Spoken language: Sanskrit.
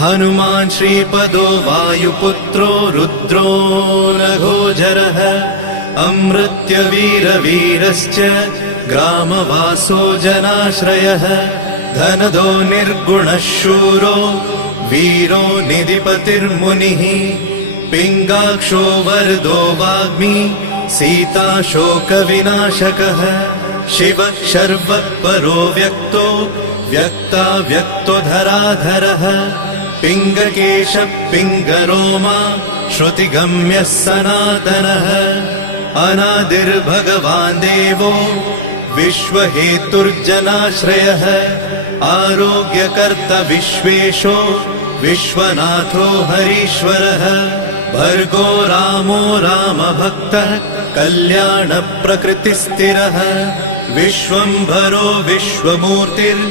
हनुमान् श्रीपदो वायुपुत्रो रुद्रो नघोजरः अमृत्यवीरवीरश्च ग्रामवासो जनाश्रयः धनदो निर्गुणः शूरो वीरो निधिपतिर्मुनिः पिङ्गाक्षो वरदो वाग्मी सीताशोकविनाशकः शिवः शर्वपरो व्यक्तो व्यक्ताव्यक्तो धराधरः पिङ्गकेशः पिङ्गरोमा श्रुतिगम्यः सनातनः अनादिर्भगवान् देवो विश्वहेतुर्जनाश्रयः आरोग्यकर्ता विश्वेशो विश्वनाथो हरीश्वरः भर्गो रामो रामभक्तः कल्याणप्रकृतिस्थिरः विश्वम्भरो विश्वमूर्तिर्